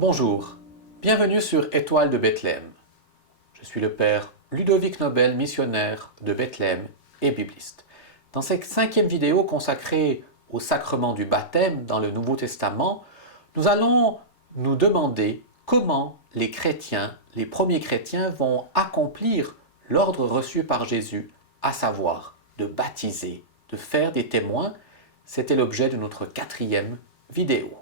Bonjour, bienvenue sur Étoile de Bethléem. Je suis le père Ludovic Nobel, missionnaire de Bethléem et bibliste. Dans cette 5e vidéo consacrée au sacrement du baptême dans le Nouveau Testament, nous allons nous demander comment les chrétiens, les premiers chrétiens, vont accomplir l'ordre reçu par Jésus, à savoir de baptiser, de faire des témoins. C'était l'objet de notre 4e vidéo.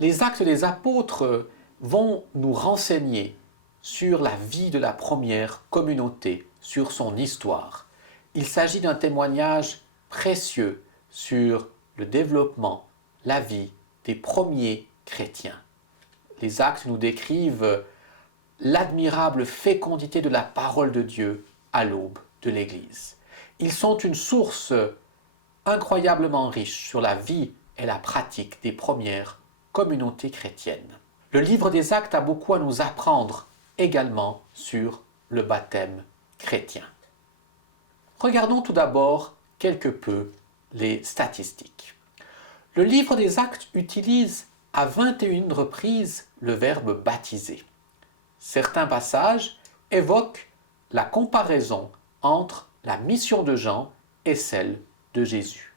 Les actes des apôtres vont nous renseigner sur la vie de la première communauté, sur son histoire. Il s'agit d'un témoignage précieux sur le développement, la vie des premiers chrétiens. Les actes nous décrivent l'admirable fécondité de la parole de Dieu à l'aube de l'Église. Ils sont une source incroyablement riche sur la vie et la pratique des premières communautés chrétiennes. Le livre des Actes a beaucoup à nous apprendre également sur le baptême chrétien. Regardons tout d'abord quelque peu les statistiques. Le livre des Actes utilise à 21 reprises le verbe baptiser. Certains passages évoquent la comparaison entre la mission de Jean et celle de Jésus.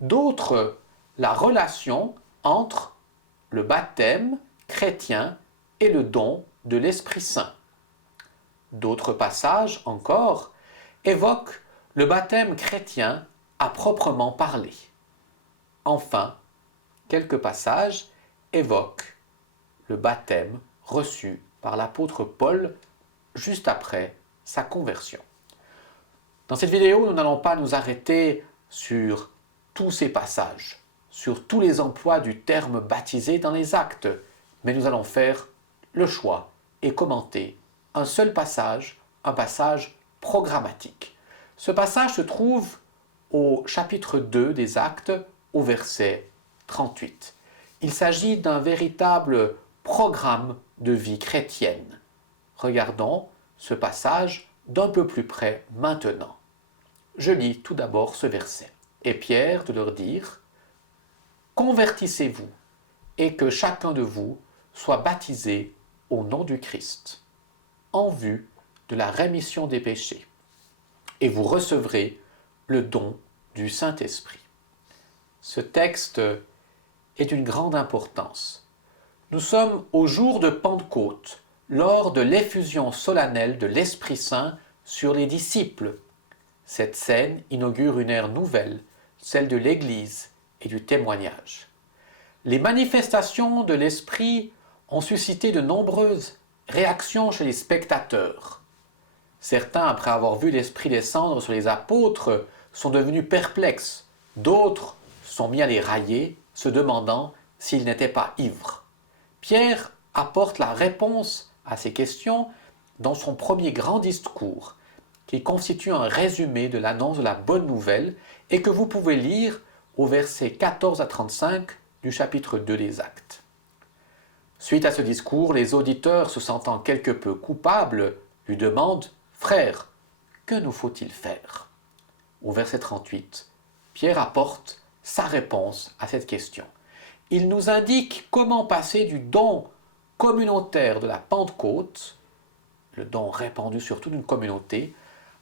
D'autres, la relation entre le baptême chrétien et le don de l'Esprit Saint. D'autres passages encore évoquent le baptême chrétien à proprement parler. Enfin, quelques passages évoquent le baptême reçu par l'apôtre Paul juste après sa conversion. Dans cette vidéo, nous n'allons pas nous arrêter sur tous ces passages, sur tous les emplois du terme baptisé dans les actes, mais nous allons faire le choix et commenter un seul passage, un passage programmatique. Ce passage se trouve au chapitre 2 des actes, au verset 38. Il s'agit d'un véritable programme de vie chrétienne. Regardons ce passage d'un peu plus près maintenant. Je lis tout d'abord ce verset. Et Pierre de leur dire « Convertissez-vous et que chacun de vous soit baptisé au nom du Christ, en vue de la rémission des péchés, et vous recevrez le don du Saint-Esprit. » Ce texte est d'une grande importance. Nous sommes au jour de Pentecôte, lors de l'effusion solennelle de l'Esprit Saint sur les disciples. Cette scène inaugure une ère nouvelle, celle de l'Église et du témoignage. Les manifestations de l'Esprit ont suscité de nombreuses réactions chez les spectateurs. Certains, après avoir vu l'Esprit descendre sur les apôtres, sont devenus perplexes. D'autres sont mis à les railler, se demandant s'ils n'étaient pas ivres. Pierre apporte la réponse à ces questions dans son premier grand discours, qui constitue un résumé de l'annonce de la bonne nouvelle et que vous pouvez lire au verset 14 à 35 du chapitre 2 des Actes. Suite à ce discours, les auditeurs, se sentant quelque peu coupables, lui demandent « Frère, que nous faut-il faire ?» Au verset 38, Pierre apporte sa réponse à cette question. Il nous indique comment passer du don communautaire de la Pentecôte, le don répandu sur toute une communauté,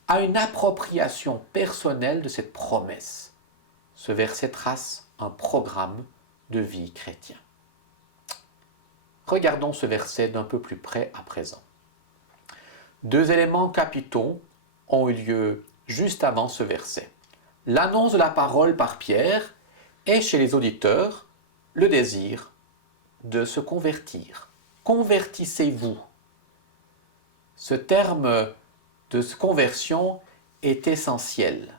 à une appropriation personnelle de cette promesse. Ce verset trace un programme de vie chrétien. Regardons ce verset d'un peu plus près à présent. Deux éléments capitaux ont eu lieu juste avant ce verset. L'annonce de la parole par Pierre et chez les auditeurs le désir de se convertir. Convertissez-vous. Ce terme de conversion est essentiel.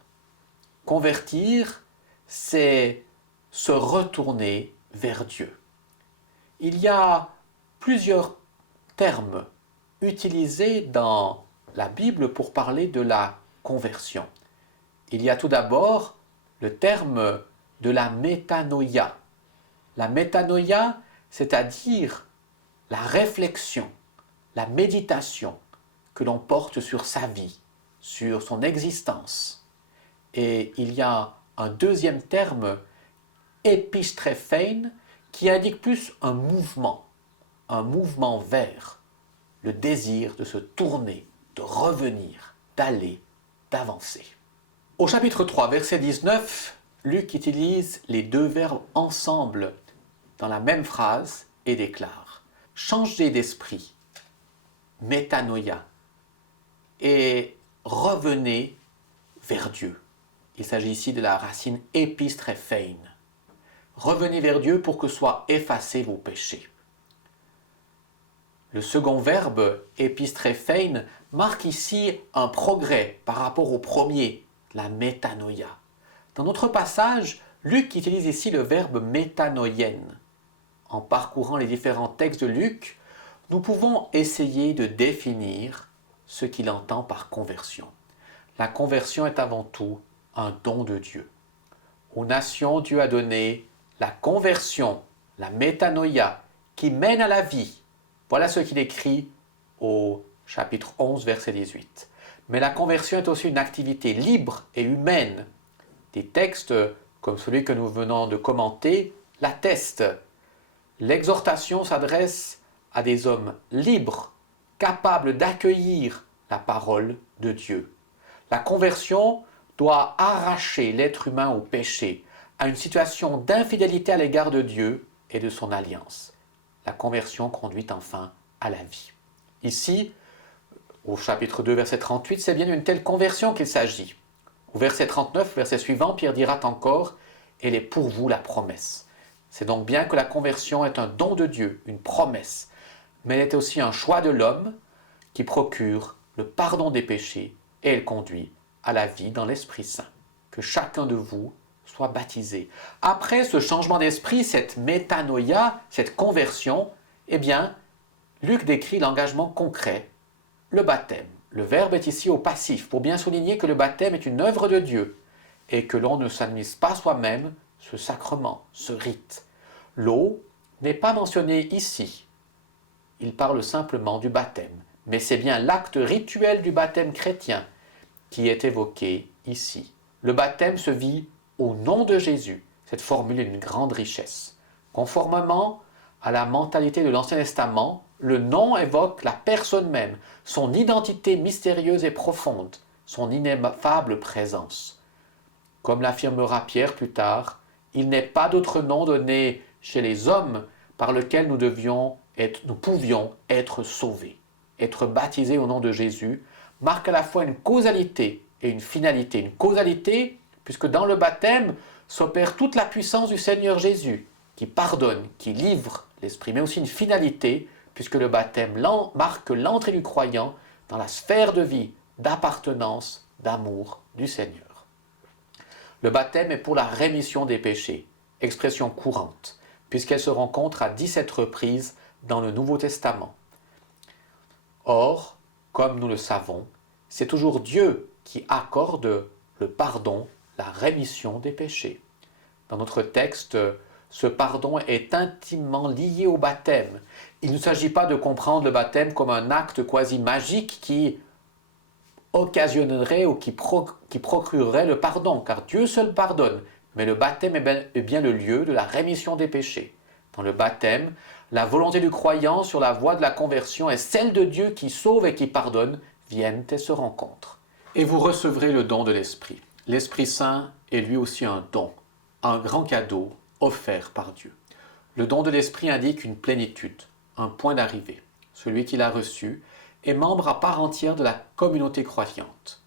Convertir, c'est se retourner vers Dieu. Il y a plusieurs termes utilisés dans la Bible pour parler de la conversion. Il y a tout d'abord le terme de la métanoïa. La métanoïa, c'est-à-dire la réflexion, la méditation que l'on porte sur sa vie, sur son existence. Et il y a un deuxième terme, épistréphène, qui indique plus un mouvement vers le désir de se tourner, de revenir, d'aller, d'avancer. Au chapitre 3, verset 19, Luc utilise les deux verbes ensemble dans la même phrase et déclare « Changez d'esprit, métanoïa, et revenez vers Dieu ». Il s'agit ici de la racine épistréphène. Revenez vers Dieu pour que soient effacés vos péchés. Le second verbe, épistréphène, marque ici un progrès par rapport au premier, la métanoïa. Dans notre passage, Luc utilise ici le verbe métanoïenne. En parcourant les différents textes de Luc, nous pouvons essayer de définir ce qu'il entend par conversion. La conversion est avant tout un don de Dieu. Aux nations, Dieu a donné la conversion, la métanoïa, qui mène à la vie. Voilà ce qu'il écrit au chapitre 11, verset 18. Mais la conversion est aussi une activité libre et humaine. Des textes comme celui que nous venons de commenter l'attestent. L'exhortation s'adresse à des hommes libres, capables d'accueillir la parole de Dieu. La conversion doit arracher l'être humain au péché, à une situation d'infidélité à l'égard de Dieu et de son alliance. La conversion conduit enfin à la vie. Ici, au chapitre 2, verset 38, c'est bien d'une telle conversion qu'il s'agit. Au verset 39, verset suivant, Pierre dira encore « Elle est pour vous la promesse ». C'est donc bien que la conversion est un don de Dieu, une promesse, mais elle est aussi un choix de l'homme qui procure le pardon des péchés et elle conduit à la vie dans l'Esprit Saint. Que chacun de vous soit baptisé. Après ce changement d'esprit, cette métanoïa, cette conversion, eh bien, Luc décrit l'engagement concret, le baptême. Le verbe est ici au passif pour bien souligner que le baptême est une œuvre de Dieu et que l'on ne s'admise pas soi-même ce sacrement, ce rite. L'eau n'est pas mentionnée ici. Il parle simplement du baptême, mais c'est bien l'acte rituel du baptême chrétien qui est évoqué ici. Le baptême se vit au nom de Jésus. Cette formule est d'une grande richesse. Conformément à la mentalité de l'Ancien Testament, le nom évoque la personne même, son identité mystérieuse et profonde, son ineffable présence. Comme l'affirmera Pierre plus tard, il n'est pas d'autre nom donné chez les hommes par lequel nous pouvions être sauvés. Être baptisés au nom de Jésus marque à la fois une causalité et une finalité. Une causalité, puisque dans le baptême s'opère toute la puissance du Seigneur Jésus, qui pardonne, qui livre l'esprit, mais aussi une finalité, puisque le baptême marque l'entrée du croyant dans la sphère de vie, d'appartenance, d'amour du Seigneur. Le baptême est pour la rémission des péchés, expression courante, puisqu'elle se rencontre à 17 reprises dans le Nouveau Testament. Or, comme nous le savons, c'est toujours Dieu qui accorde le pardon, la rémission des péchés. Dans notre texte, ce pardon est intimement lié au baptême. Il ne s'agit pas de comprendre le baptême comme un acte quasi magique qui occasionnerait ou qui procurerait le pardon, car Dieu seul pardonne, mais le baptême est bien le lieu de la rémission des péchés. Dans le baptême, la volonté du croyant sur la voie de la conversion et celle de Dieu qui sauve et qui pardonne viennent et se rencontrent. Et vous recevrez le don de l'Esprit. L'Esprit Saint est lui aussi un don, un grand cadeau offert par Dieu. Le don de l'Esprit indique une plénitude, un point d'arrivée. Celui qui l'a reçu est membre à part entière de la communauté croyante.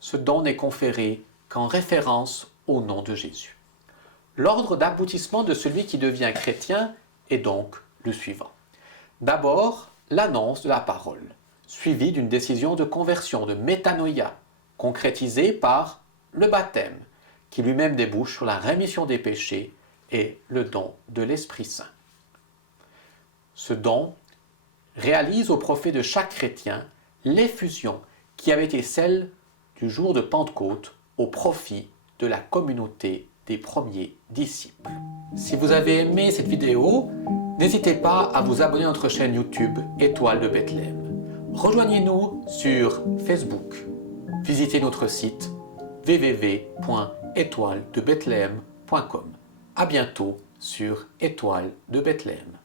Ce don n'est conféré qu'en référence au nom de Jésus. L'ordre d'aboutissement de celui qui devient chrétien est donc le suivant. D'abord, l'annonce de la parole, suivie d'une décision de conversion, de métanoïa, concrétisée par le baptême, qui lui-même débouche sur la rémission des péchés et le don de l'Esprit Saint. Ce don réalise au profit de chaque chrétien l'effusion qui avait été celle du jour de Pentecôte au profit de la communauté des premiers disciples. Si vous avez aimé cette vidéo, n'hésitez pas à vous abonner à notre chaîne YouTube Étoile de Bethléem. Rejoignez-nous sur Facebook. Visitez notre site www.étoiledebethléem.com. À bientôt sur Étoile de Bethléem.